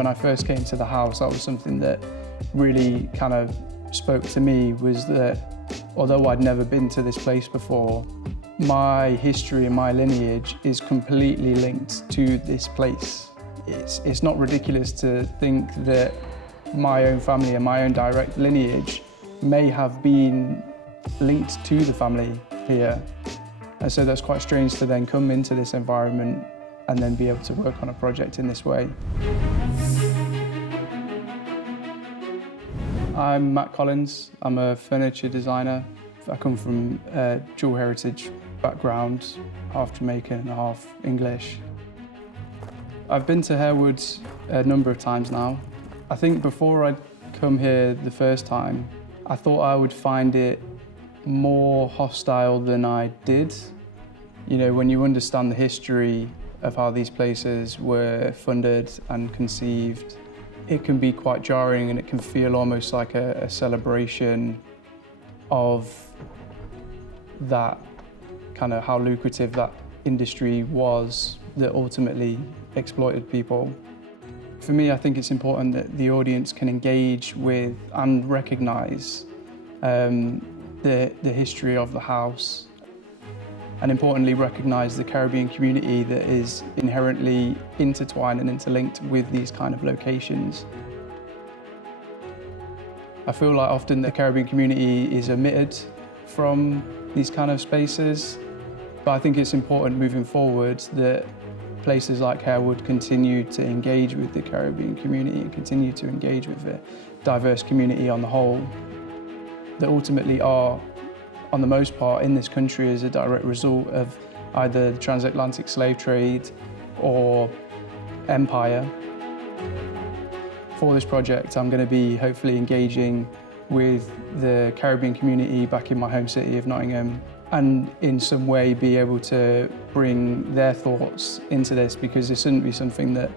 when I first came to the house, that was something that really kind of spoke to me, was that although I'd never been to this place before, my history and my lineage is completely linked to this place. It's not ridiculous to think that my own family and my own direct lineage may have been linked to the family here. And so that's quite strange to then come into this environment and then be able to work on a project in this way. I'm Matt Collins. I'm a furniture designer. I come from a dual heritage background, half Jamaican and half English. I've been to Harewood a number of times now. I think before I'd come here the first time, I thought I would find it more hostile than I did. You know, when you understand the history of how these places were funded and conceived, it can be quite jarring and it can feel almost like a celebration of that kind of how lucrative that industry was that ultimately exploited people. For me, I think it's important that the audience can engage with and recognise the history of the house, and importantly recognise the Caribbean community that is inherently intertwined and interlinked with these kind of locations. I feel like often the Caribbean community is omitted from these kind of spaces, but I think it's important moving forward that places like Harewood continue to engage with the Caribbean community and continue to engage with the diverse community on the whole, that ultimately are, on the most part, in this country as a direct result of either the transatlantic slave trade or empire. For this project, I'm going to be hopefully engaging with the Caribbean community back in my home city of Nottingham, and in some way be able to bring their thoughts into this, because this shouldn't be something that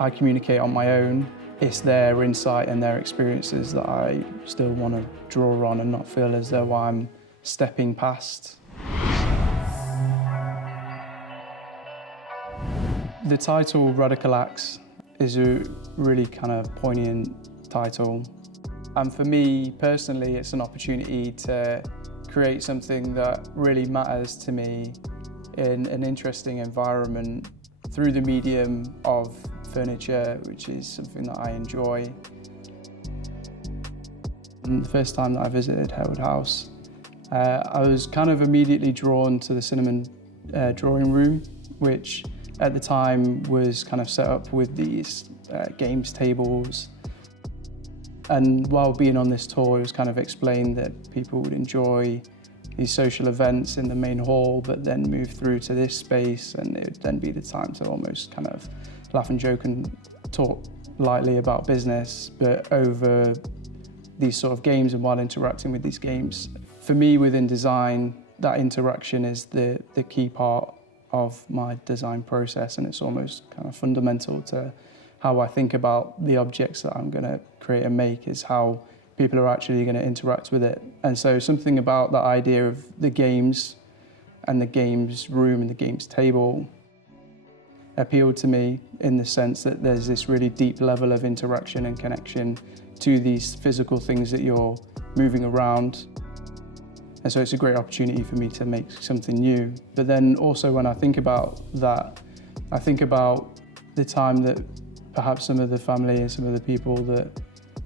I communicate on my own. It's their insight and their experiences that I still want to draw on and not feel as though I'm stepping past. The title Radical Acts is a really kind of poignant title. And for me personally, it's an opportunity to create something that really matters to me in an interesting environment through the medium of furniture, which is something that I enjoy. And the first time that I visited Harewood House, I was kind of immediately drawn to the cinnamon drawing room, which at the time was kind of set up with these games tables. And while being on this tour, it was kind of explained that people would enjoy these social events in the main hall, but then move through to this space, and it would then be the time to almost kind of laugh and joke and talk lightly about business, but over these sort of games and while interacting with these games. For me, within design, that interaction is the key part of my design process, and it's almost kind of fundamental to how I think about the objects that I'm going to create and make, is how people are actually going to interact with it. And so something about that idea of the games and the games room and the games table appealed to me, in the sense that there's this really deep level of interaction and connection to these physical things that you're moving around. And so it's a great opportunity for me to make something new. But then also when I think about that, I think about the time that perhaps some of the family and some of the people that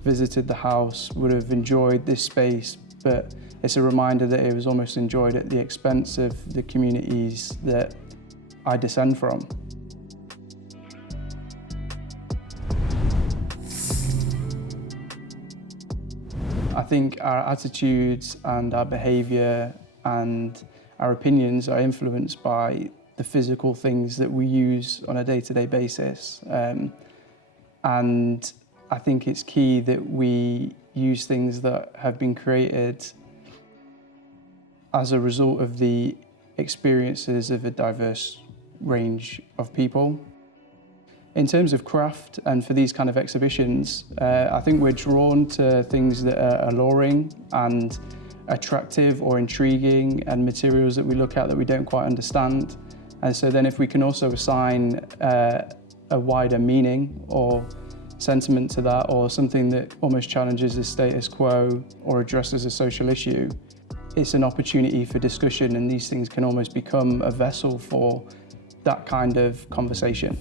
visited the house would have enjoyed this space, but it's a reminder that it was almost enjoyed at the expense of the communities that I descend from. I think our attitudes and our behaviour and our opinions are influenced by the physical things that we use on a day-to-day basis. And I think it's key that we use things that have been created as a result of the experiences of a diverse range of people. In terms of craft and for these kind of exhibitions, I think we're drawn to things that are alluring and attractive or intriguing, and materials that we look at that we don't quite understand. And so then if we can also assign a wider meaning or sentiment to that, or something that almost challenges the status quo or addresses a social issue, it's an opportunity for discussion, and these things can almost become a vessel for that kind of conversation.